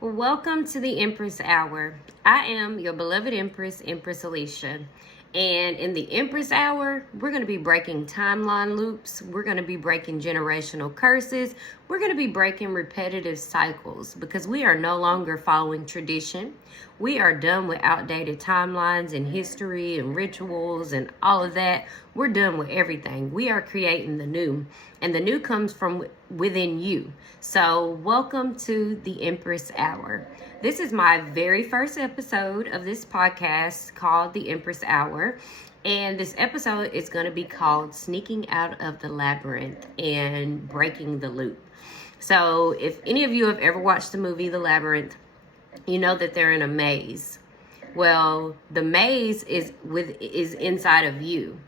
Welcome to the Empress Hour. I am your beloved Empress, Empress Alicia. And in the Empress Hour, we're going to be breaking timeline loops. We're going to be breaking generational curses. We're going to be breaking repetitive cycles because we are no longer following tradition. We are done with outdated timelines and history and rituals and all of that. We're done with everything. We are creating the new. And the new comes from within you. So welcome to the Empress Hour. This is my very first episode of this podcast called the Empress Hour. And this episode is going to be called Sneaking Out of the Labyrinth and Breaking the Loop. So if any of you have ever watched the movie The Labyrinth, you know that they're in a maze. Well, the maze is inside of you.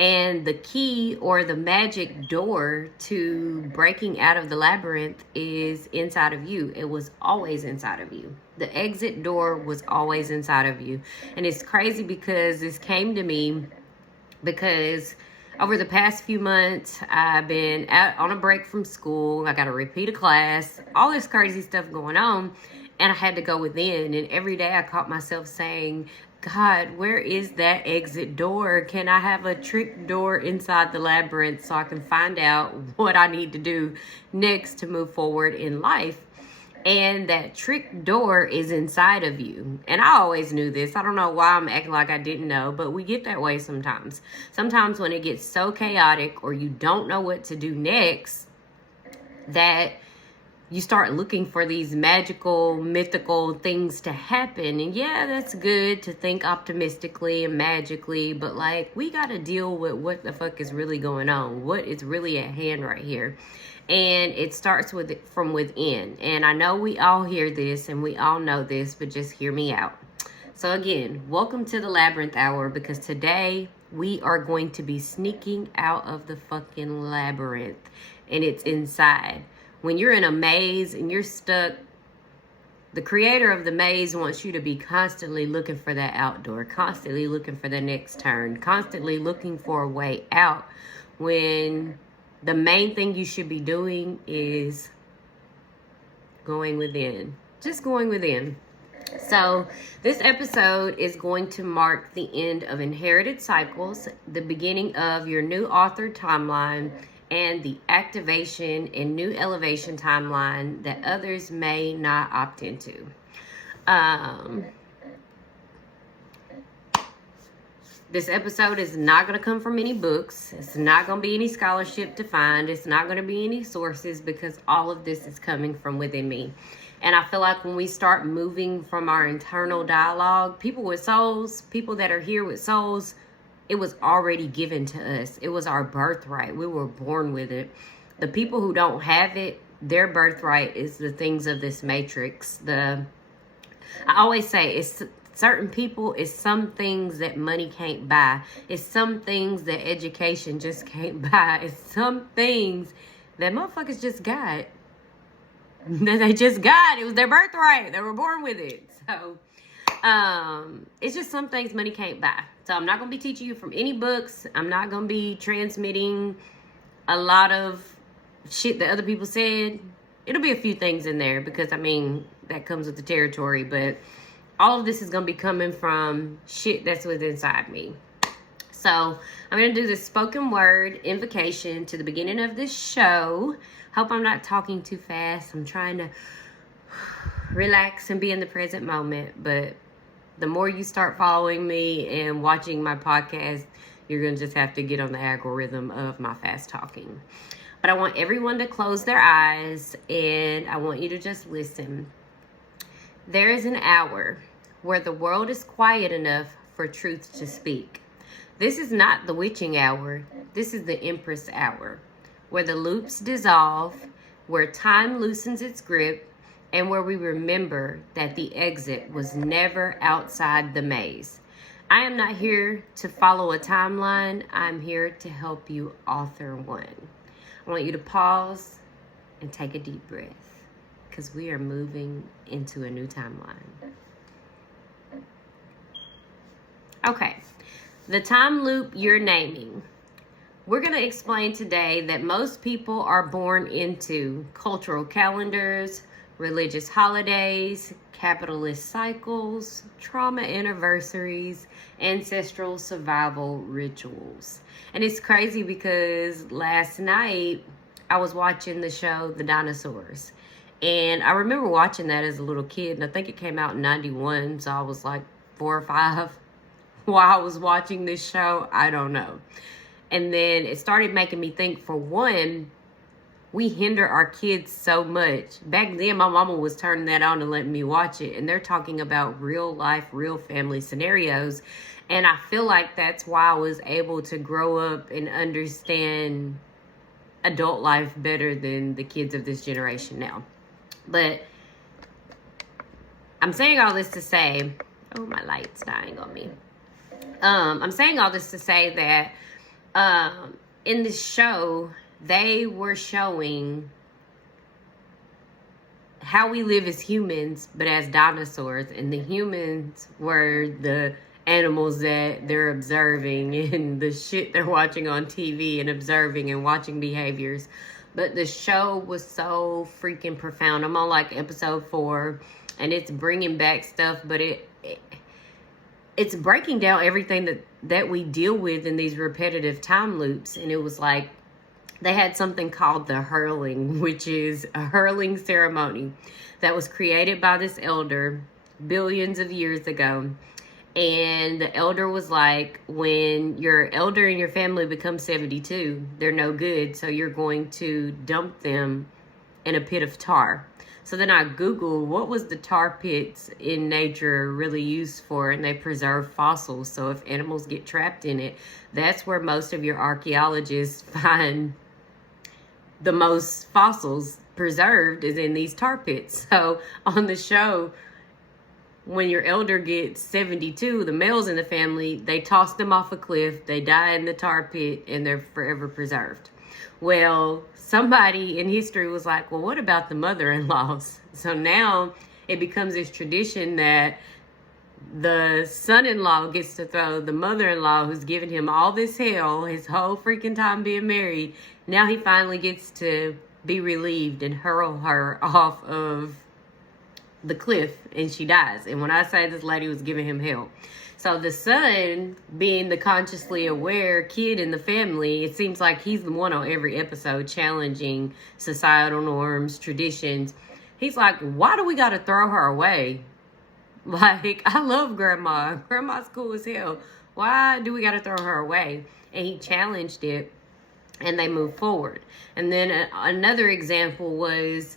And the key or the magic door to breaking out of the labyrinth is inside of you. It was always inside of you. The exit door was always inside of you. And it's crazy because this came to me because over the past few months, I've been out on a break from school. I got to repeat a class, all this crazy stuff going on. And I had to go within. And every day I caught myself saying, God, where is that exit door? Can I have a trick door inside the labyrinth so I can find out what I need to do next to move forward in life? And that trick door is inside of you. And I always knew this. I don't know why I'm acting like I didn't know, but we get that way sometimes. Sometimes when it gets so chaotic or you don't know what to do next, that you start looking for these magical, mythical things to happen. And yeah, that's good to think optimistically and magically, but like we got to deal with what the fuck is really going on, what is really at hand right here. And it starts from within. And I know we all hear this and we all know this, but just hear me out. So again, welcome to the Labyrinth Hour, because today we are going to be sneaking out of the fucking labyrinth, and it's inside. When you're in a maze and you're stuck, the creator of the maze wants you to be constantly looking for that outdoor, constantly looking for the next turn, constantly looking for a way out, when the main thing you should be doing is going within. Just going within. So this episode is going to mark the end of inherited cycles, the beginning of your new author timeline, and the activation and new elevation timeline that others may not opt into. This episode is not going to come from any books. It's not going to be any scholarship to find. It's not going to be any sources, because all of this is coming from within me. And I feel like when we start moving from our internal dialogue, people with souls, people that are here with souls, it was already given to us. It was our birthright. We were born with it. The people who don't have it, their birthright is the things of this matrix. I always say it's certain people, it's some things that money can't buy. It's some things that education just can't buy. It's some things that motherfuckers just got. That they just got. It was their birthright. They were born with it. So it's just some things money can't buy. So I'm not going to be teaching you from any books. I'm not going to be transmitting a lot of shit that other people said. It'll be a few things in there because, I mean, that comes with the territory. But all of this is going to be coming from shit that's within inside me. So I'm going to do this spoken word invocation to the beginning of this show. Hope I'm not talking too fast. I'm trying to relax and be in the present moment. But the more you start following me and watching my podcast, you're going to just have to get on the algorithm of my fast talking. But I want everyone to close their eyes, and I want you to just listen. There is an hour where the world is quiet enough for truth to speak. This is not the witching hour. This is the Empress Hour, where the loops dissolve, where time loosens its grip, and where we remember that the exit was never outside the maze. I am not here to follow a timeline. I'm here to help you author one. I want you to pause and take a deep breath, because we are moving into a new timeline. Okay, the time loop you're naming. We're going to explain today that most people are born into cultural calendars, religious holidays, capitalist cycles, trauma anniversaries, ancestral survival rituals. And it's crazy because last night I was watching the show The Dinosaurs. And I remember watching that as a little kid, and I think it came out in 91, so I was like 4 or 5 while I was watching this show. I don't know. And then it started making me think, for one, we hinder our kids so much. Back then, my mama was turning that on and letting me watch it, and they're talking about real life, real family scenarios. And I feel like that's why I was able to grow up and understand adult life better than the kids of this generation now. But I'm saying all this to say, oh, my light's dying on me. I'm saying all this to say that in this show, they were showing how we live as humans, but as dinosaurs. And the humans were the animals that they're observing and the shit they're watching on TV and observing and watching behaviors. But the show was so freaking profound. I'm on like episode 4, and it's bringing back stuff, but it's breaking down everything that we deal with in these repetitive time loops. And it was like, they had something called the hurling, which is a hurling ceremony that was created by this elder billions of years ago. And the elder was like, when your elder in your family becomes 72, they're no good, so you're going to dump them in a pit of tar. So then I Googled, what was the tar pits in nature really used for? And they preserve fossils. So if animals get trapped in it, that's where most of your archaeologists find the most fossils preserved, is in these tar pits. So on the show, when your elder gets 72, the males in the family, they toss them off a cliff, they die in the tar pit, and they're forever preserved. Well, somebody in history was like, well, what about the mother-in-laws? So now it becomes this tradition that the son-in-law gets to throw the mother-in-law, who's given him all this hell his whole freaking time being married. Now he finally gets to be relieved and hurl her off of the cliff, and she dies. And when I say this lady was giving him hell, so the son, being the consciously aware kid in the family, it seems like he's the one on every episode challenging societal norms, traditions. He's like, why do we got to throw her away? Like, I love grandma. Grandma's cool as hell. Why do we got to throw her away? And he challenged it, and they moved forward. And then another example was,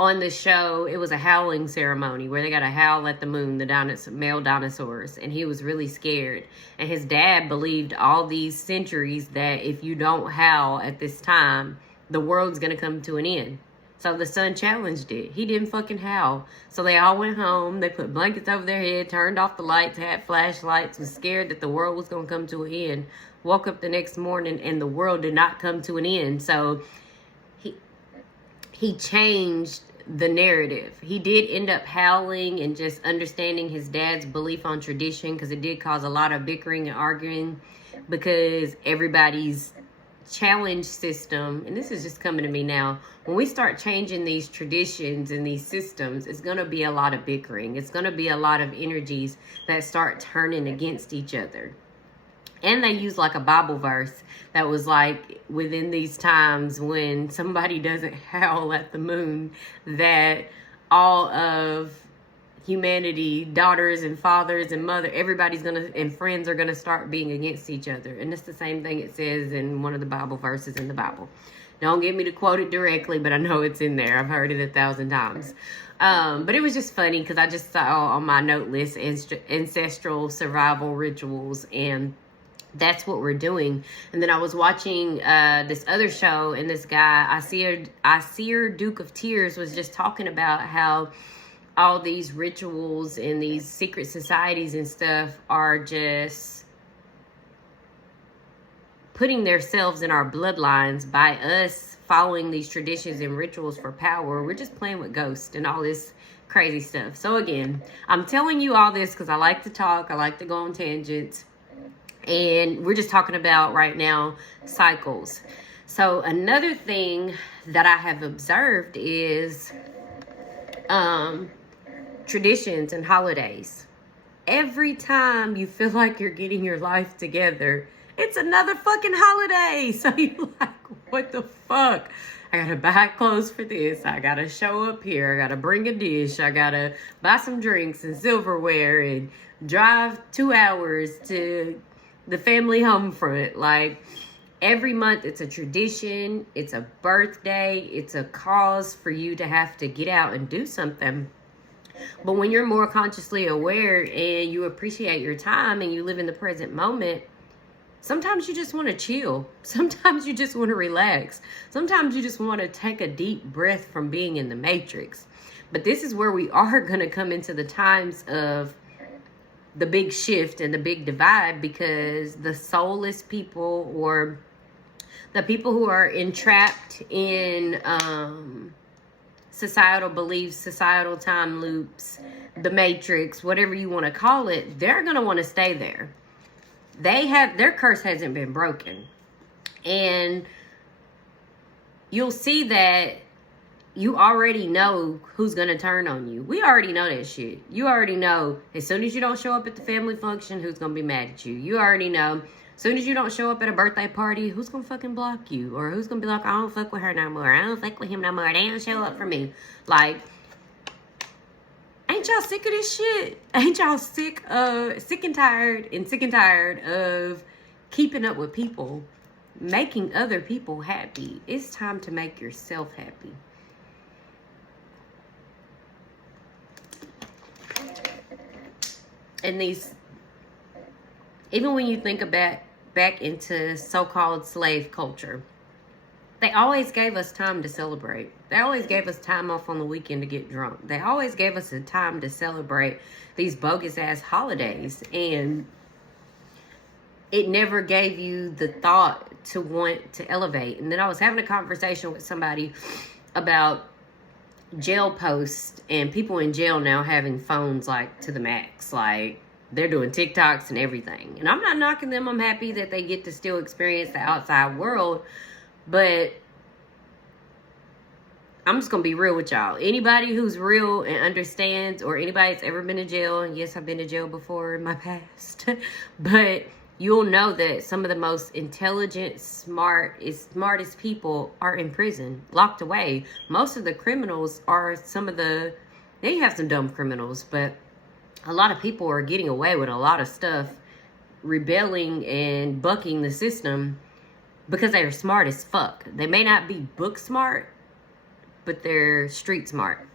on the show, it was a howling ceremony where they got to howl at the moon, the male dinosaurs, and he was really scared. And his dad believed all these centuries that if you don't howl at this time, the world's going to come to an end. So the son challenged it. He didn't fucking howl. So they all went home. They put blankets over their head, turned off the lights, had flashlights, was scared that the world was going to come to an end. Woke up the next morning and the world did not come to an end. So he changed the narrative. He did end up howling and just understanding his dad's belief on tradition, because it did cause a lot of bickering and arguing, because everybody's challenge system, and this is just coming to me now, when we start changing these traditions and these systems, it's going to be a lot of bickering. It's going to be a lot of energies that start turning against each other. And they use like a Bible verse that was like, within these times when somebody doesn't howl at the moon, that all of humanity, daughters and fathers and mother, everybody's and friends are gonna start being against each other. And it's the same thing it says in one of the Bible verses in the Bible. Don't get me to quote it directly, but I know it's in there. I've heard it 1,000 times. But it was just funny because I just saw on my note list ancestral survival rituals, and that's what we're doing. And then I was watching this other show, and this guy, Asir Duke of Tears, was just talking about how all these rituals and these secret societies and stuff are just putting themselves in our bloodlines by us following these traditions and rituals for power. We're just playing with ghosts and all this crazy stuff. So again, I'm telling you all this because I like to talk. I like to go on tangents. And we're just talking about right now cycles. So another thing that I have observed is um, traditions and holidays. Every time you feel like you're getting your life together, it's another fucking holiday. So you're like, what the fuck? I gotta buy clothes for this. I gotta show up here. I gotta bring a dish. I gotta buy some drinks and silverware and drive 2 hours to the family home front. Like, every month it's a tradition. It's a birthday. It's a cause for you to have to get out and do something. But when you're more consciously aware and you appreciate your time and you live in the present moment, sometimes you just want to chill. Sometimes you just want to relax. Sometimes you just want to take a deep breath from being in the matrix. But this is where we are going to come into the times of the big shift and the big divide, because the soulless people, or the people who are entrapped in societal beliefs, societal time loops, the matrix, whatever you want to call it, they're going to want to stay there. Their curse hasn't been broken. And you'll see that you already know who's going to turn on you. We already know that shit. You already know as soon as you don't show up at the family function, who's going to be mad at you. You already know as soon as you don't show up at a birthday party, who's going to fucking block you? Or who's going to be like, I don't fuck with her no more. I don't fuck with him no more. They don't show up for me. Like, ain't y'all sick of this shit? Ain't y'all sick and tired of keeping up with people, making other people happy? It's time to make yourself happy. And these, even when you think about back into so-called slave culture, they always gave us time to celebrate. They always gave us time off on the weekend to get drunk. They always gave us a time to celebrate these bogus ass holidays. And it never gave you the thought to want to elevate. And then I was having a conversation with somebody about jail posts and people in jail now having phones like to the max. Like, they're doing TikToks and everything. And I'm not knocking them. I'm happy that they get to still experience the outside world. But I'm just going to be real with y'all. Anybody who's real and understands, or anybody that's ever been to jail, and yes, I've been to jail before in my past, but you'll know that some of the most intelligent, smartest people are in prison, locked away. Most of the criminals are they have some dumb criminals, but a lot of people are getting away with a lot of stuff, rebelling and bucking the system because they're smart as fuck. They may not be book smart, but they're street smart.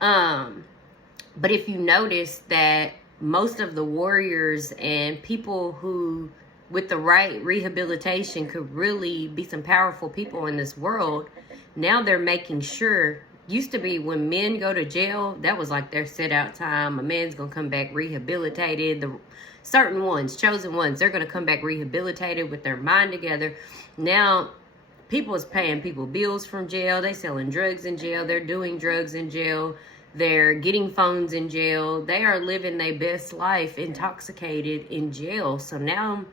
But if you notice that most of the warriors and people who, with the right rehabilitation, could really be some powerful people in this world, now they're making sure. Used to be when men go to jail, that was like their set out time. A man's going to come back rehabilitated. The certain ones, chosen ones, they're going to come back rehabilitated with their mind together. Now, people is paying people bills from jail. They selling drugs in jail. They're doing drugs in jail. They're getting phones in jail. They are living their best life intoxicated in jail. So now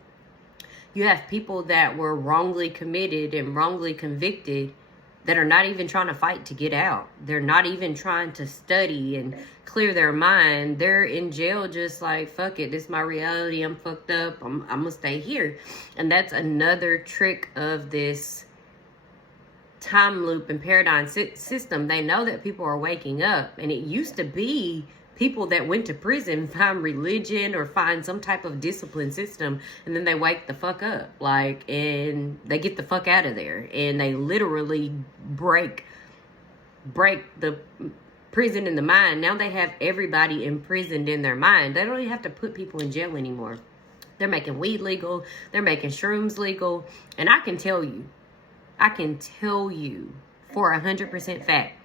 you have people that were wrongly committed and wrongly convicted that are not even trying to fight to get out. They're not even trying to study and clear their mind. They're in jail just like, fuck it, this is my reality. I'm fucked up. I'm going to stay here. And that's another trick of this time loop and paradigm system. They know that people are waking up. And it used to be people that went to prison find religion or find some type of discipline system, and then they wake the fuck up, like, and they get the fuck out of there, and they literally break the prison in the mind. Now they have everybody imprisoned in their mind. They don't even have to put people in jail anymore. They're making weed legal. They're making shrooms legal. And I can tell you for 100% fact,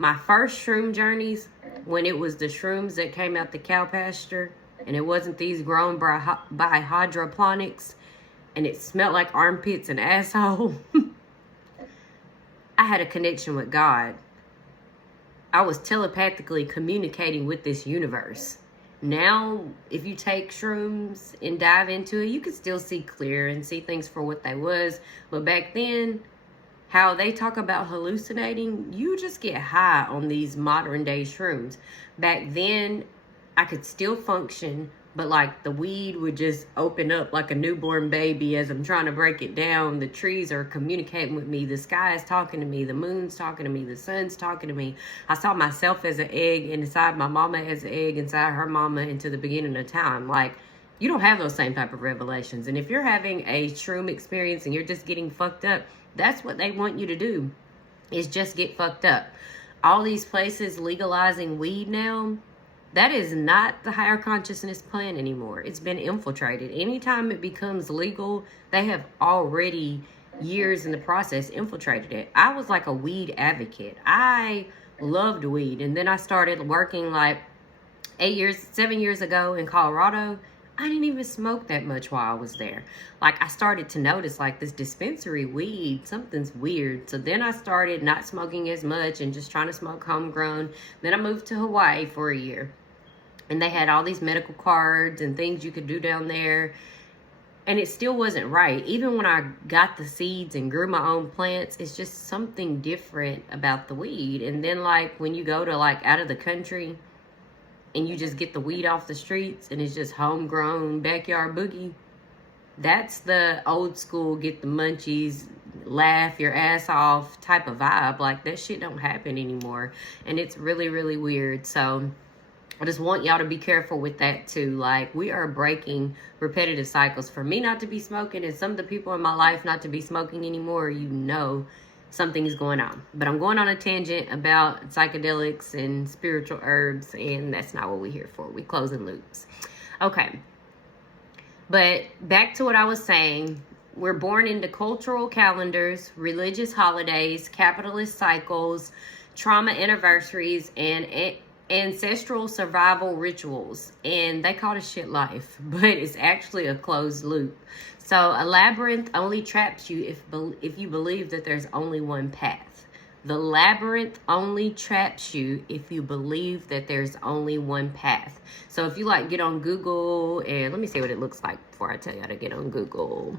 my first shroom journeys, when it was the shrooms that came out the cow pasture, and it wasn't these grown by hydroponics, and it smelled like armpits and asshole, I had a connection with God. I was telepathically communicating with this universe. Now, if you take shrooms and dive into it, you can still see clear and see things for what they was. But back then, how they talk about hallucinating, you just get high on these modern day shrooms. Back then, I could still function, but like the weed would just open up like a newborn baby as I'm trying to break it down. The trees are communicating with me. The sky is talking to me. The moon's talking to me. The sun's talking to me. I saw myself as an egg inside my mama as an egg inside her mama into the beginning of time. Like, you don't have those same type of revelations. And if you're having a shroom experience and you're just getting fucked up, that's what they want you to do, is just get fucked up. All these places legalizing weed now, that is not the higher consciousness plan anymore. It's been infiltrated. Anytime it becomes legal, they have already, years in the process, infiltrated it. I was like a weed advocate. I loved weed. And then I started working like 7 years ago in Colorado. I didn't even smoke that much while I was there. Like, I started to notice, like, this dispensary weed, something's weird. So then I started not smoking as much and just trying to smoke homegrown. Then I moved to Hawaii for a year. And they had all these medical cards and things you could do down there. And it still wasn't right. Even when I got the seeds and grew my own plants, it's just something different about the weed. And then, like, when you go to, like, out of the country and you just get the weed off the streets and it's just homegrown backyard boogie, that's the old school get the munchies, laugh your ass off type of vibe. Like, that shit don't happen anymore, and it's really, really weird. So I just want y'all to be careful with that too. Like, we are breaking repetitive cycles. For me not to be smoking and some of the people in my life not to be smoking anymore, you know something is going on. But I'm going on a tangent about psychedelics and spiritual herbs, and that's not what we're here for. We closing loops. Okay. But back to what I was saying. We're born into cultural calendars, religious holidays, capitalist cycles, trauma anniversaries, and ancestral survival rituals. And they call this shit life, but it's actually a closed loop. So a labyrinth only traps you if you believe that there's only one path. The labyrinth only traps you if you believe that there's only one path. So if you like get on Google, and let me see what it looks like before I tell you how to get on Google.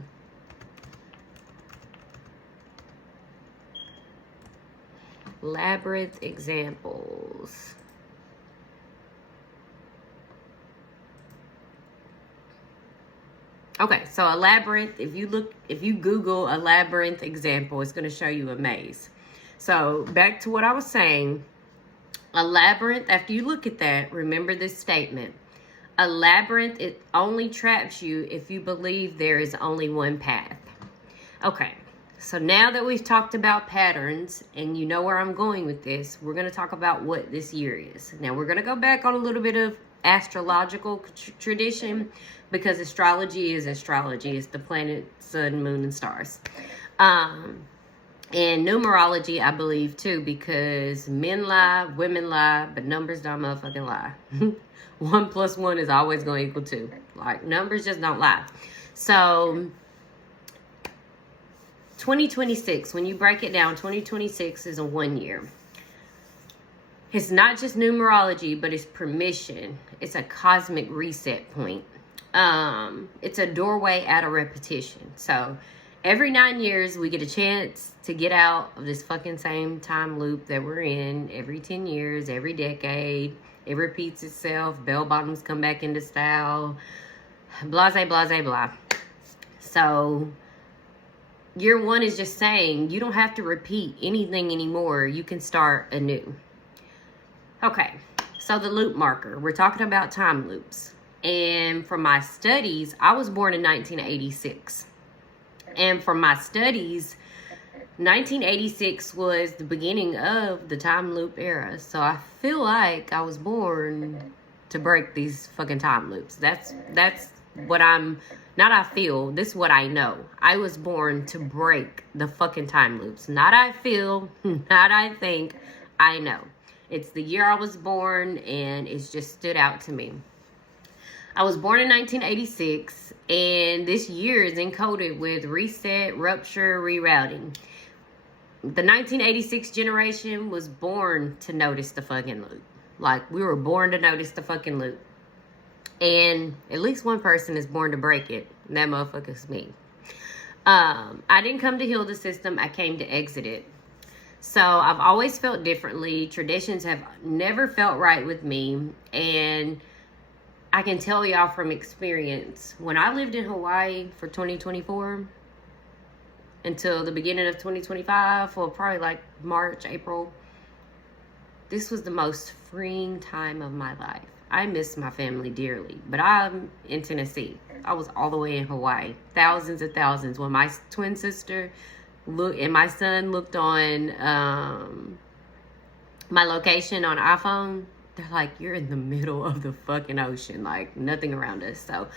Labyrinth examples. Okay, so a labyrinth, if you Google a labyrinth example, it's going to show you a maze. So back to what I was saying, a labyrinth, after you look at that, remember this statement. A labyrinth, it only traps you if you believe there is only one path. Okay, so now that we've talked about patterns and you know where I'm going with this, we're going to talk about what this year is. Now we're going to go back on a little bit of astrological tradition, because astrology is astrology. It's the planet, sun, moon, and stars. And numerology, I believe, too, because men lie, women lie, but numbers don't motherfucking lie. 1 + 1 is always going to equal 2. Like, numbers just don't lie. So 2026, when you break it down, 2026 is a 1 year. It's not just numerology, but it's permission. It's a cosmic reset point. It's a doorway out of repetition. So every 9 years, we get a chance to get out of this fucking same time loop that we're in. Every 10 years, every decade, it repeats itself. Bell bottoms come back into style. Blase, blase, blah. So year 1 is just saying you don't have to repeat anything anymore. You can start anew. Okay, so the loop marker. We're talking about time loops. And from my studies, I was born in 1986. And from my studies, 1986 was the beginning of the time loop era. So I feel like I was born to break these fucking time loops. That's what I feel. This is what I know. I was born to break the fucking time loops. Not I feel, not I think, I know. It's the year I was born, and it's just stood out to me. I was born in 1986, and this year is encoded with reset, rupture, rerouting. The 1986 generation was born to notice the fucking loop. Like, we were born to notice the fucking loop. And at least one person is born to break it. And that motherfucker's me. I didn't come to heal the system. I came to exit it. So I've always felt differently. Traditions have never felt right with me. And I can tell y'all from experience, when I lived in Hawaii for 2024 until the beginning of 2025, or probably like March, April, this was the most freeing time of my life. I miss my family dearly, but I'm in Tennessee. I was all the way in Hawaii. Thousands and thousands. When my twin sister and my son looked on my location on iPhone, they're like, you're in the middle of the fucking ocean, like nothing around us. So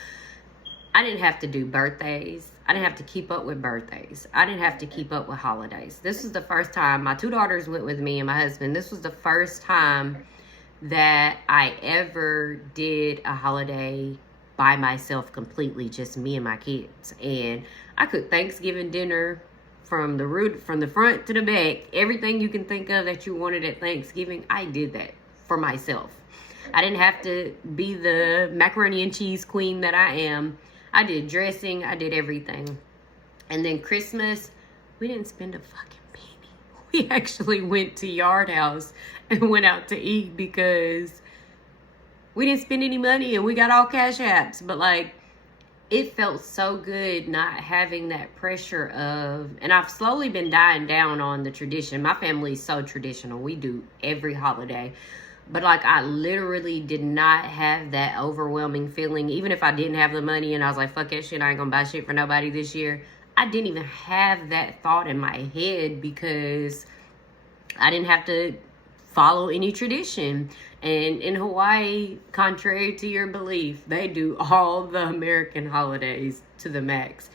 I didn't have to do birthdays. I didn't have to keep up with birthdays. I didn't have to keep up with holidays. This was the first time. My two daughters went with me and my husband. This was the first time that I ever did a holiday by myself completely, just me and my kids. And I cooked Thanksgiving dinner from the front to the back. Everything you can think of that you wanted at Thanksgiving, I did that for myself. I didn't have to be the macaroni and cheese queen that I am. I did dressing. I did everything. And then Christmas, we didn't spend a fucking penny. We actually went to Yard House and went out to eat because we didn't spend any money and we got all cash apps. But like, it felt so good not having that pressure of, and I've slowly been dying down on the tradition. My family is so traditional. We do every holiday. But like, I literally did not have that overwhelming feeling. Even if I didn't have the money and I was like, fuck that shit, I ain't gonna buy shit for nobody this year. I didn't even have that thought in my head because I didn't have to follow any tradition. And in Hawaii, contrary to your belief, they do all the American holidays to the max.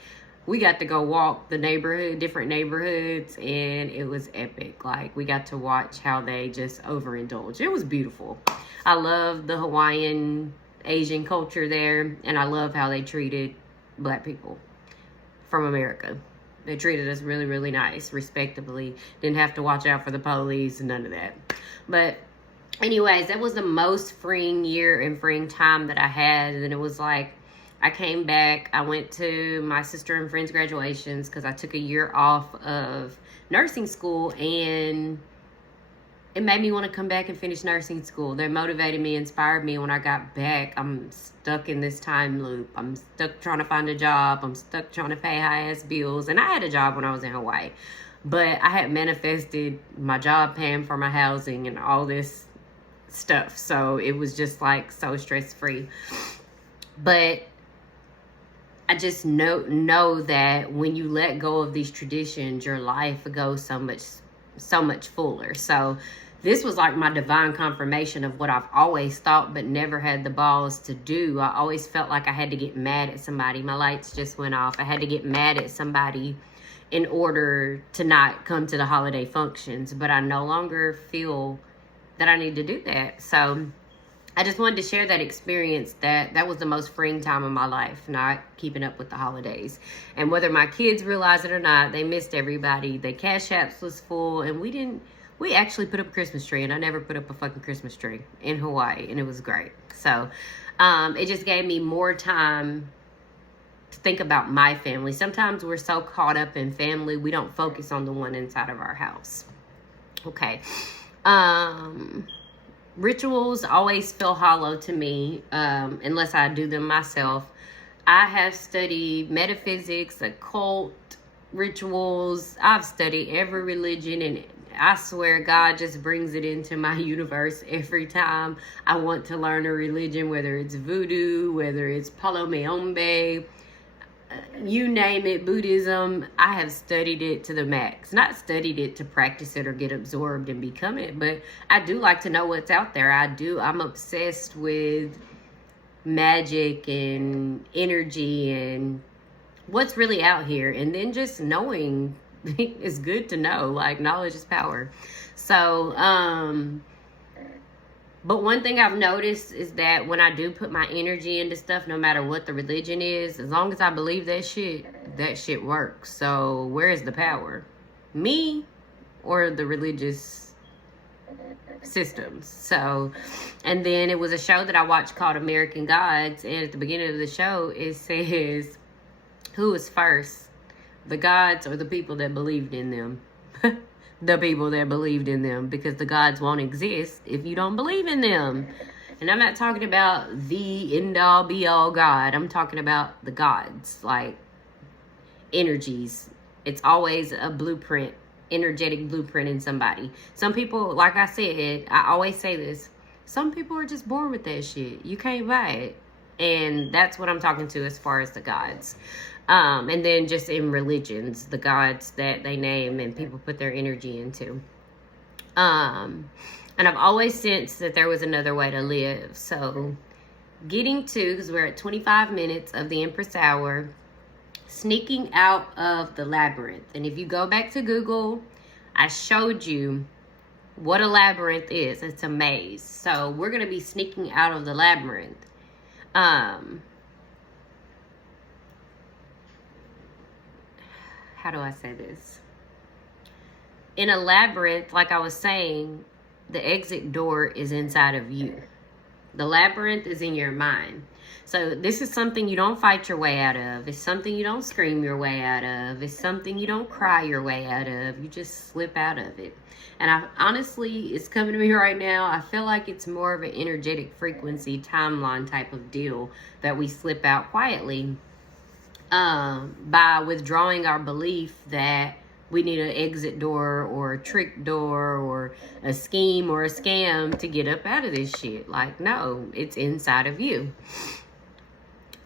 We got to go walk the different neighborhoods, and it was epic. Like, we got to watch how they just overindulge. It was beautiful. I love the Hawaiian Asian culture there, and I love how they treated Black people from America. They treated us really, really nice, respectably. Didn't have to watch out for the police, none of that. But anyways, that was the most freeing year and freeing time that I had. And it was like, I came back. I went to my sister and friends' graduations because I took a year off of nursing school, and it made me want to come back and finish nursing school. That motivated me, inspired me. When I got back, I'm stuck in this time loop. I'm stuck trying to find a job. I'm stuck trying to pay high-ass bills. And I had a job when I was in Hawaii, but I had manifested my job paying for my housing and all this stuff. So it was just like so stress-free. But I just know that when you let go of these traditions, your life goes so much fuller. So this was like my divine confirmation of what I've always thought but never had the balls to do. I always felt like I had to get mad at somebody. My lights just went off. I had to get mad at somebody in order to not come to the holiday functions. But I no longer feel that I need to do that. So I just wanted to share that experience, that was the most freeing time of my life, not keeping up with the holidays. And whether my kids realize it or not, they missed everybody. The cash apps was full, and we actually put up a Christmas tree, and I never put up a fucking Christmas tree in Hawaii, and it was great. So it just gave me more time to think about my family. Sometimes we're so caught up in family, we don't focus on the one inside of our house. Okay. Rituals always feel hollow to me unless I do them myself. I have studied metaphysics, occult rituals. I've studied every religion, and I swear God just brings it into my universe every time I want to learn a religion, whether it's voodoo, whether it's Palo Mayombe, you name it, Buddhism. I have studied it to the max. Not studied it to practice it or get absorbed and become it, but I do like to know what's out there. I'm obsessed with magic and energy and what's really out here. And then just knowing is good to know. Like, knowledge is power. So, but one thing I've noticed is that when I do put my energy into stuff, no matter what the religion is, as long as I believe that shit works. So where is the power? Me or the religious systems? So, and then it was a show that I watched called American Gods. And at the beginning of the show, it says, who is first? The gods or the people that believed in them. The people that believed in them, because the gods won't exist if you don't believe in them. And I'm not talking about the end-all be-all God. I'm talking about the gods, like energies. It's always a blueprint, energetic blueprint in somebody. Some people, like I said, I always say this, some people are just born with that shit. You can't buy it. And that's what I'm talking to as far as the gods. And then just in religions, the gods that they name and people put their energy into. And I've always sensed that there was another way to live. So getting to, because we're at 25 minutes of the Empress Hour, sneaking out of the labyrinth. And if you go back to Google, I showed you what a labyrinth is. It's a maze. So we're going to be sneaking out of the labyrinth. How do I say this? In a labyrinth, like I was saying, the exit door is inside of you. The labyrinth is in your mind. So this is something you don't fight your way out of. It's something you don't scream your way out of. It's something you don't cry your way out of. You just slip out of it. And honestly, it's coming to me right now. I feel like it's more of an energetic frequency timeline type of deal that we slip out quietly by withdrawing our belief that we need an exit door or a trick door or a scheme or a scam to get up out of this shit. Like, no, it's inside of you.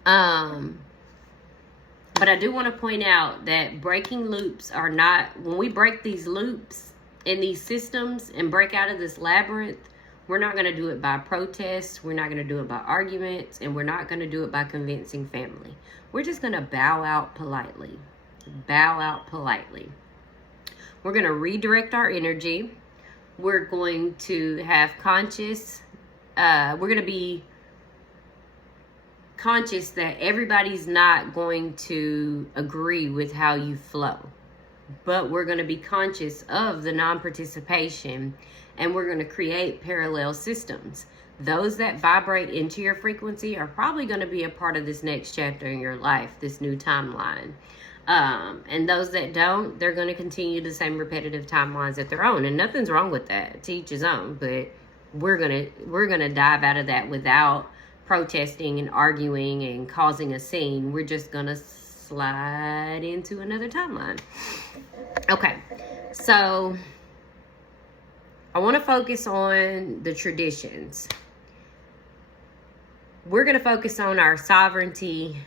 But I do want to point out that breaking loops are not, when we break these loops in these systems and break out of this labyrinth, we're not going to do it by protest. We're not going to do it by arguments, and we're not going to do it by convincing family. We're just going to bow out politely. Bow out politely. We're going to redirect our energy. We're going to have conscious, we're going to be conscious that everybody's not going to agree with how you flow. But we're going to be conscious of the non-participation, and we're going to create parallel systems. Those that vibrate into your frequency are probably going to be a part of this next chapter in your life, this new timeline. And those that don't, they're going to continue the same repetitive timelines at their own. And nothing's wrong with that. To each his own. But we're gonna dive out of that without protesting and arguing and causing a scene. We're just going to slide into another timeline. Okay, so I want to focus on the traditions. We're going to focus on our sovereignty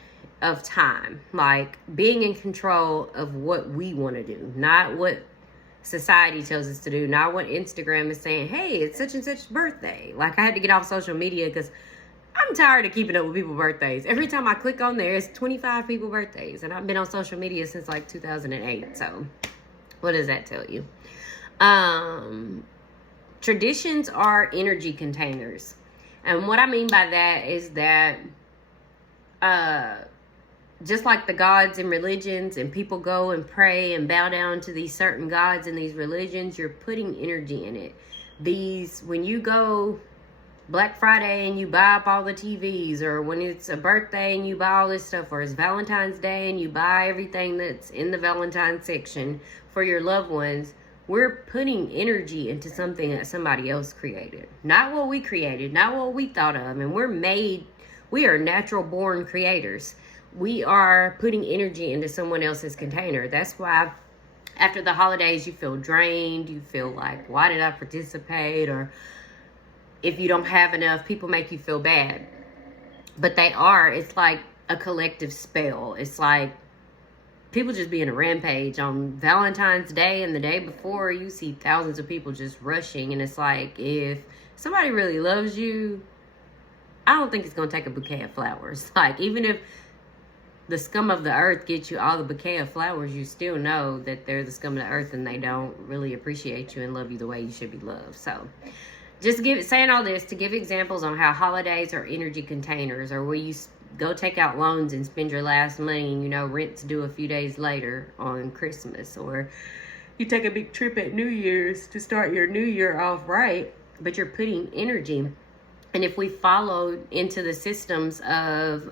of time, like being in control of what we want to do, not what society tells us to do, not what Instagram is saying, hey, it's such and such birthday. Like, I had to get off social media because I'm tired of keeping up with people's birthdays. Every time I click on there, it's 25 people's birthdays. And I've been on social media since like 2008. So what does that tell you? Traditions are energy containers. And what I mean by that is that just like the gods in religions and people go and pray and bow down to these certain gods in these religions, you're putting energy in it. When you go Black Friday and you buy up all the TVs, or when it's a birthday and you buy all this stuff, or it's Valentine's Day and you buy everything that's in the Valentine's section for your loved ones, we're putting energy into something that somebody else created. Not what we created, not what we thought of. And we are natural born creators. We are putting energy into someone else's container. That's why after the holidays you feel drained, you feel like, why did I participate? Or if you don't have enough, people make you feel bad. But it's like a collective spell. It's like people just be in a rampage. On Valentine's Day and the day before, you see thousands of people just rushing. And it's like, if somebody really loves you, I don't think it's going to take a bouquet of flowers. Like, even if the scum of the earth gets you all the bouquet of flowers, you still know that they're the scum of the earth and they don't really appreciate you and love you the way you should be loved. So just saying all this to give examples on how holidays are energy containers, or where you go take out loans and spend your last money and, rent's due a few days later on Christmas, or you take a big trip at New Year's to start your new year off right, but you're putting energy. And if we followed into the systems of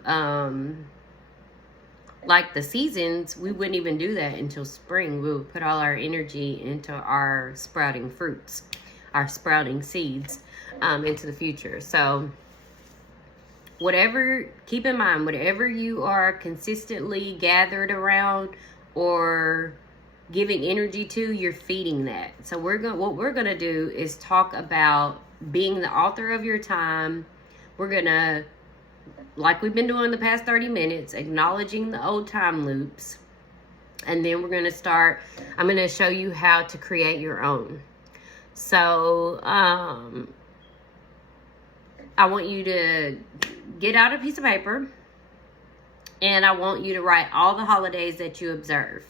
like the seasons, we wouldn't even do that until spring. We would put all our energy into our sprouting fruits, our sprouting seeds, into the future. So whatever, keep in mind, whatever you are consistently gathered around or giving energy to, you're feeding that. So what we're gonna do is talk about being the author of your time. We're gonna, like we've been doing the past 30 minutes, acknowledging the old time loops. And then we're gonna start, I'm gonna show you how to create your own. So I want you to get out a piece of paper, and I want you to write all the holidays that you observe.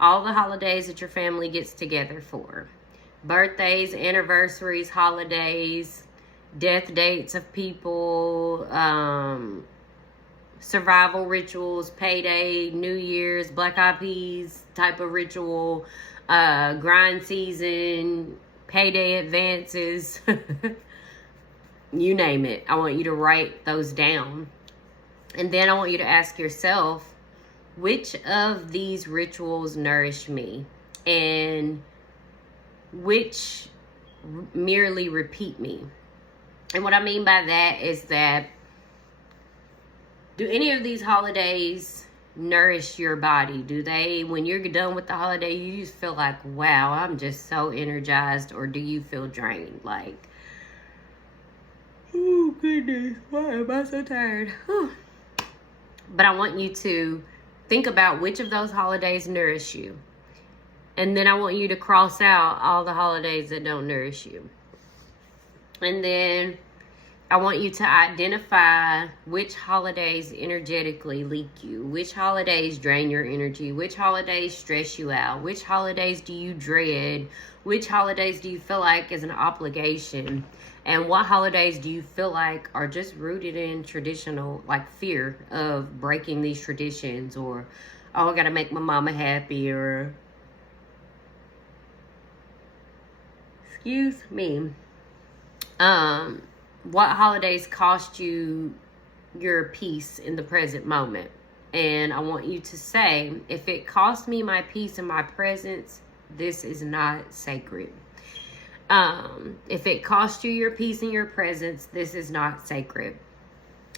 All the holidays that your family gets together for. Birthdays, anniversaries, holidays, death dates of people, survival rituals, payday, New Year's, Black Eyed Peas type of ritual, grind season, payday advances, you name it. I want you to write those down. And then I want you to ask yourself, which of these rituals nourish me and which merely repeat me? And what I mean by that is that, do any of these holidays nourish your body? Do they, when you're done with the holiday, you just feel like, wow, I'm just so energized? Or do you feel drained? Like, oh goodness, why am I so tired? Whew. But I want you to think about which of those holidays nourish you. And then I want you to cross out all the holidays that don't nourish you. And then I want you to identify which holidays energetically leak you, which holidays drain your energy, which holidays stress you out, which holidays do you dread, which holidays do you feel like is an obligation, and what holidays do you feel like are just rooted in traditional, like fear of breaking these traditions, or, oh, I gotta make my mama happy, or, excuse me, what holidays cost you your peace in the present moment? And I want you to say, if it cost me my peace and my presence, this is not sacred. If it cost you your peace and your presence, this is not sacred.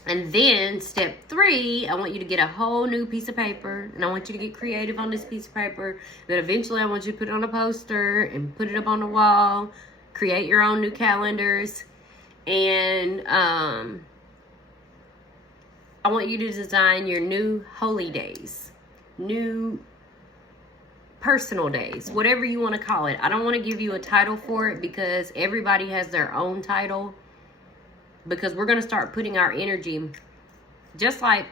And then step 3, I want you to get a whole new piece of paper, and I want you to get creative on this piece of paper. Then eventually I want you to put it on a poster and put it up on the wall, create your own new calendars. And I want you to design your new holy days, new personal days, whatever you want to call it. I don't want to give you a title for it because everybody has their own title. Because we're going to start putting our energy, just like,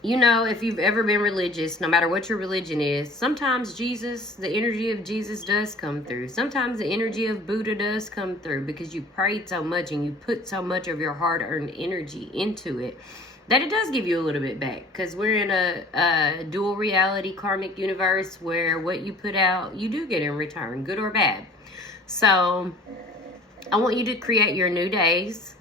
you know, if you've ever been religious, no matter what your religion is, sometimes Jesus, the energy of Jesus does come through. Sometimes the energy of Buddha does come through because you prayed so much and you put so much of your hard-earned energy into it that it does give you a little bit back. Because we're in a dual reality karmic universe where what you put out, you do get in return, good or bad. So I want you to create your new days.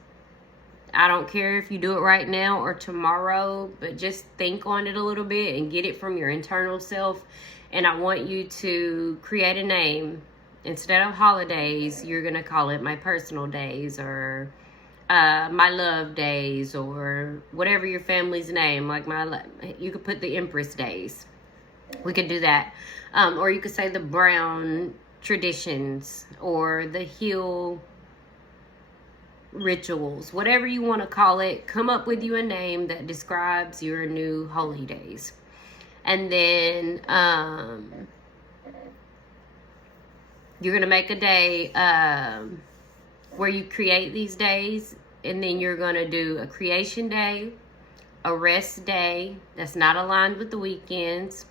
I don't care if you do it right now or tomorrow, but just think on it a little bit and get it from your internal self. And I want you to create a name. Instead of holidays, you're going to call it my personal days, or my love days, or whatever your family's name. Like you could put the Empress days. We could do that. Or you could say the brown traditions, or the hill rituals, whatever you want to call it. Come up with you a name that describes your new holy days. And then you're going to make a day where you create these days, and then you're going to do a creation day, a rest day that's not aligned with the weekends,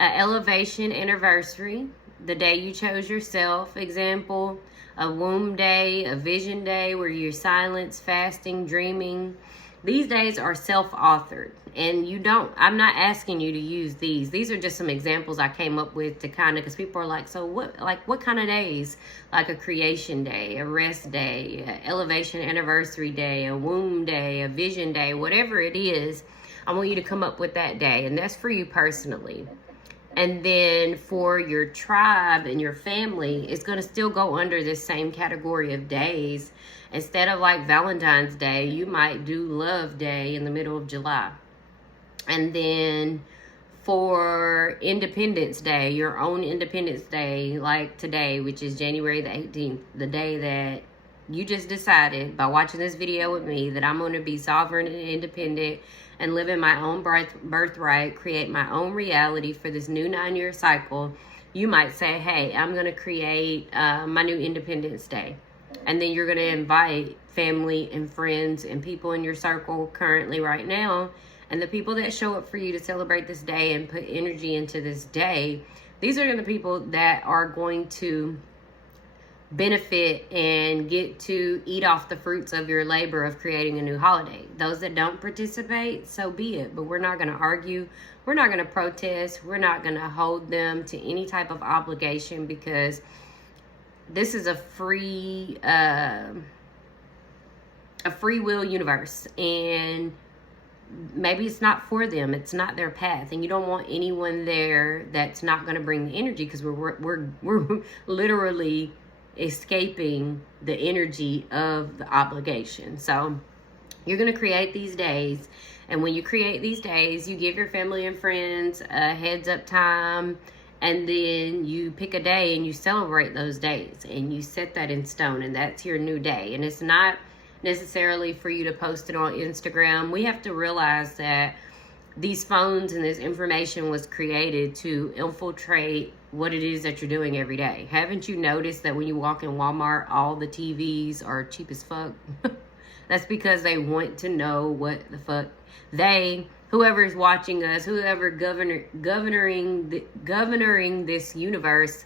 an elevation anniversary, the day you chose yourself, example, a womb day, a vision day where you're silence, fasting, dreaming. These days are self-authored, and I'm not asking you to use these. These are just some examples I came up with to kind of, because people are like, so what kind of days? Like a creation day, a rest day, an elevation anniversary day, a womb day, a vision day, whatever it is. I want you to come up with that day, and that's for you personally. And then for your tribe and your family, it's going to still go under this same category of days. Instead of like Valentine's Day, you might do Love Day in the middle of July. And then for Independence Day, your own Independence Day, like today, which is January the 18th, the day that you just decided by watching this video with me that I'm going to be sovereign and independent and live in my own birthright, create my own reality for this new 9-year cycle. You might say, hey, I'm going to create my new Independence Day. And then you're going to invite family and friends and people in your circle currently right now. And the people that show up for you to celebrate this day and put energy into this day, these are the people that are going to benefit and get to eat off the fruits of your labor of creating a new holiday. Those that don't participate, so be it. But we're not going to argue. We're not going to protest. We're not going to hold them to any type of obligation, because this is a free will universe, and maybe it's not for them. It's not their path, and you don't want anyone there that's not going to bring the energy, because we're literally escaping the energy of the obligation. So you're going to create these days, and when you create these days, you give your family and friends a heads up time, and then you pick a day and you celebrate those days, and you set that in stone, and that's your new day. And it's not necessarily for you to post it on Instagram. We have to realize that these phones and this information was created to infiltrate what it is that you're doing every day. Haven't you noticed that when you walk in Walmart, all the TVs are cheap as fuck? That's because they want to know what the fuck whoever's watching us, whoever governing this universe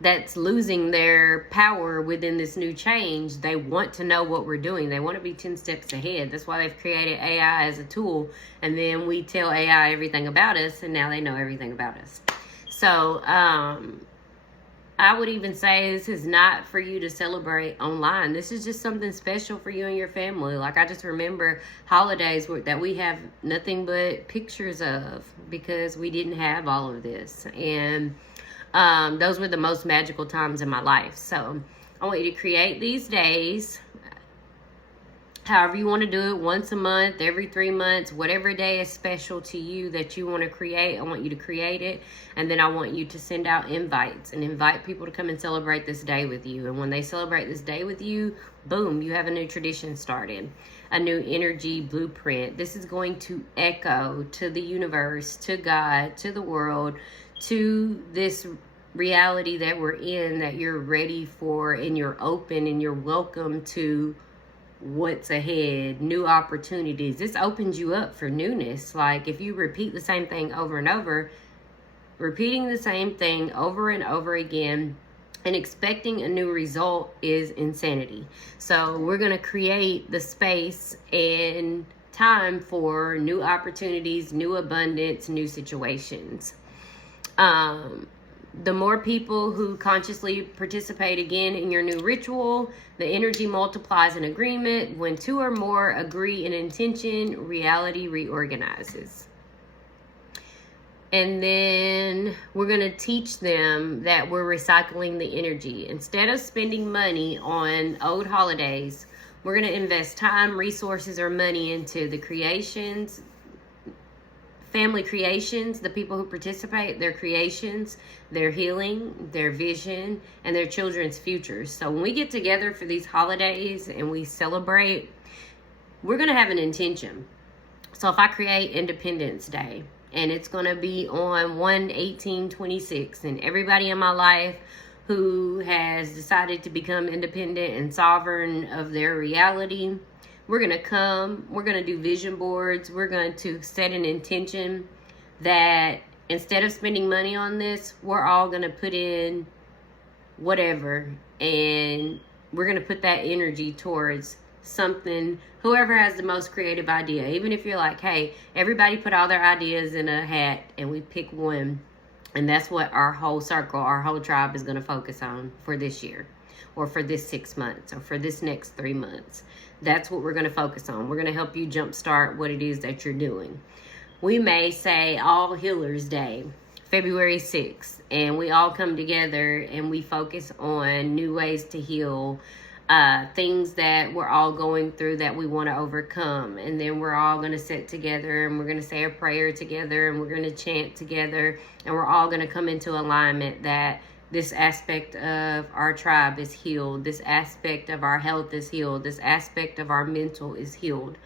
that's losing their power within this new change, they want to know what we're doing. They want to be 10 steps ahead. That's why they've created AI as a tool, and then we tell AI everything about us, and now they know everything about us. So I would even say this is not for you to celebrate online. This is just something special for you and your family. Like, I just remember holidays that we have nothing but pictures of, because we didn't have all of this. And those were the most magical times in my life. So I want you to create these days, however you want to do it, once a month, every 3 months, whatever day is special to you that you want to create. I want you to create it, and then I want you to send out invites and invite people to come and celebrate this day with you. And when they celebrate this day with you, boom, you have a new tradition started, a new energy blueprint. This is going to echo to the universe, to God, to the world, to this reality that we're in, that you're ready for, and you're open, and you're welcome to what's ahead, new opportunities. This opens you up for newness. Like, if you repeat the same thing over and over, repeating the same thing over and over again and expecting a new result is insanity. So we're going to create the space and time for new opportunities, new abundance, new situations. The more people who consciously participate again in your new ritual, the energy multiplies in agreement. When 2 or more agree in intention, reality reorganizes. And then we're going to teach them that we're recycling the energy. Instead of spending money on old holidays, we're going to invest time, resources, or money into the creations, family creations, the people who participate, their creations, their healing, their vision, and their children's futures. So when we get together for these holidays and we celebrate, we're going to have an intention. So if I create Independence Day, and it's going to be on 1/18/26, and everybody in my life who has decided to become independent and sovereign of their reality, we're going to come, we're going to do vision boards, we're going to set an intention that instead of spending money on this, we're all going to put in whatever, and we're going to put that energy towards something, whoever has the most creative idea. Even if you're like, hey, everybody put all their ideas in a hat and we pick one, and that's what our whole circle, our whole tribe is going to focus on for this year. or for this 6 months, or for this next 3 months. That's what we're going to focus on. We're going to help you jumpstart what it is that you're doing. We may say All Healers Day, February 6th, and we all come together and we focus on new ways to heal, things that we're all going through that we want to overcome. And then we're all going to sit together and we're going to say a prayer together and we're going to chant together, and we're all going to come into alignment that this aspect of our tribe is healed, this aspect of our health is healed, this aspect of our mental is healed.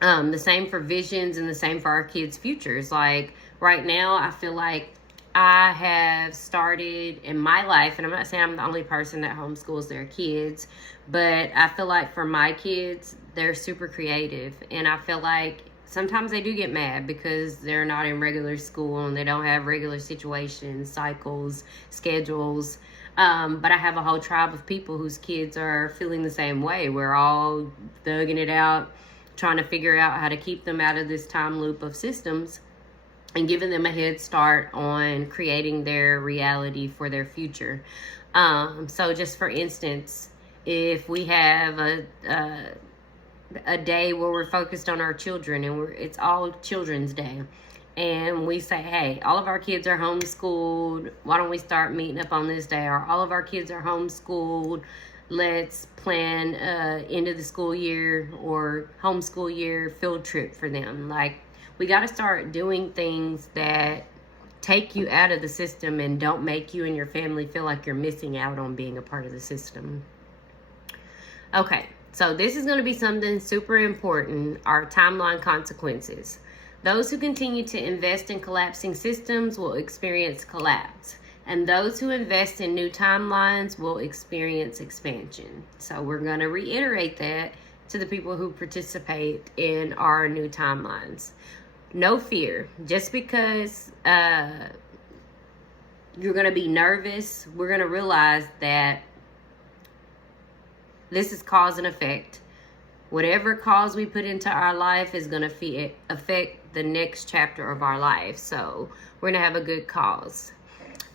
The same for visions and the same for our kids' futures. Like right now, I feel like I have started in my life, and I'm not saying I'm the only person that homeschools their kids, but I feel like for my kids, they're super creative. And I feel like sometimes they do get mad because they're not in regular school and they don't have regular situations, cycles, schedules. But I have a whole tribe of people whose kids are feeling the same way. We're all thugging it out, trying to figure out how to keep them out of this time loop of systems and giving them a head start on creating their reality for their future. So just for instance, if we have a day where we're focused on our children and it's all Children's Day, and we say, hey, all of our kids are homeschooled, why don't we start meeting up on this day? Or all of our kids are homeschooled, let's plan end of the school year or homeschool year field trip for them. Like, we got to start doing things that take you out of the system and don't make you and your family feel like you're missing out on being a part of the system. Okay, so this is going to be something super important, our timeline consequences. Those who continue to invest in collapsing systems will experience collapse, and those who invest in new timelines will experience expansion. So we're going to reiterate that to the people who participate in our new timelines. No fear. Just because you're going to be nervous, we're going to realize that this is cause and effect. Whatever cause we put into our life is going to affect the next chapter of our life. So we're going to have a good cause.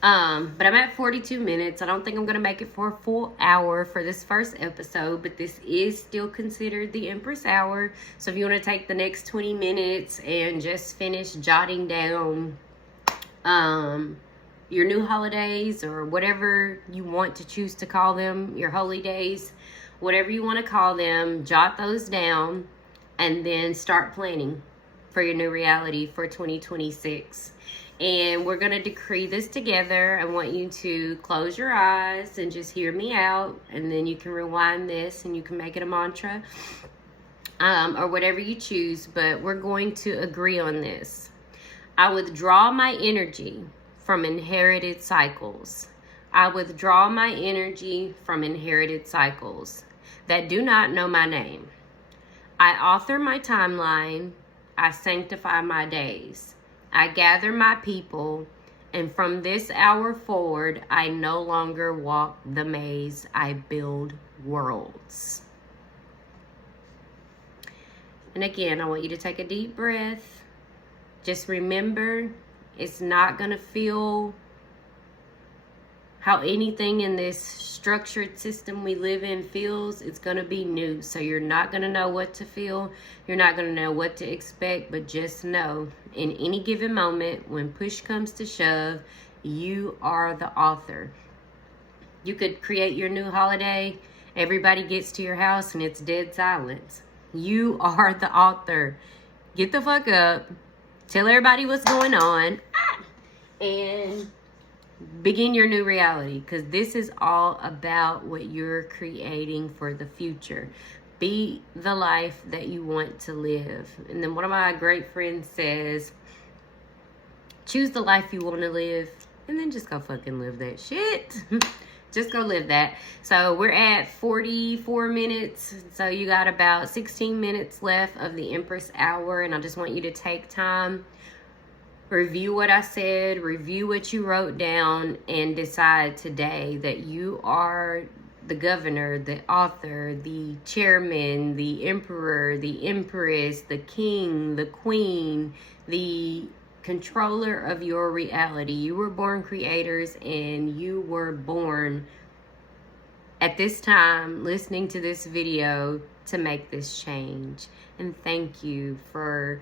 But I'm at 42 minutes. I don't think I'm going to make it for a full hour for this first episode, but this is still considered the Empress Hour. So if you want to take the next 20 minutes and just finish jotting down your new holidays or whatever you want to choose to call them, your holy days, whatever you want to call them, jot those down and then start planning for your new reality for 2026. And we're going to decree this together. I want you to close your eyes and just hear me out. And then you can rewind this and you can make it a mantra or whatever you choose. But we're going to agree on this. I withdraw my energy from inherited cycles. I withdraw my energy from inherited cycles that do not know my name. I author my timeline. I sanctify my days. I gather my people, and from this hour forward, I no longer walk the maze. I build worlds. And again, I want you to take a deep breath. Just remember, it's not going to feel how anything in this structured system we live in feels. It's going to be new. So you're not going to know what to feel. You're not going to know what to expect, but just know in any given moment, when push comes to shove, you are the author. You could create your new holiday. Everybody gets to your house and it's dead silence. You are the author. Get the fuck up. Tell everybody what's going on. And begin your new reality, because this is all about what you're creating for the future. Be the life that you want to live. And then one of my great friends says, choose the life you want to live, and then just go fucking live that shit. Just go live that. So we're at 44 minutes. So you got about 16 minutes left of the Empress Hour, and I just want you to take time, review what I said, review what you wrote down, and decide today that you are the governor, the author, the chairman, the emperor, the empress, the king, the queen, the controller of your reality. You were born creators, and you were born at this time listening to this video to make this change. And thank you for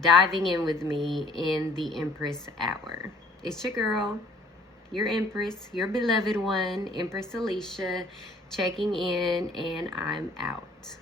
diving in with me in the Empress Hour. It's your girl, your Empress, your beloved one, Empress Alicia, checking in, and I'm out.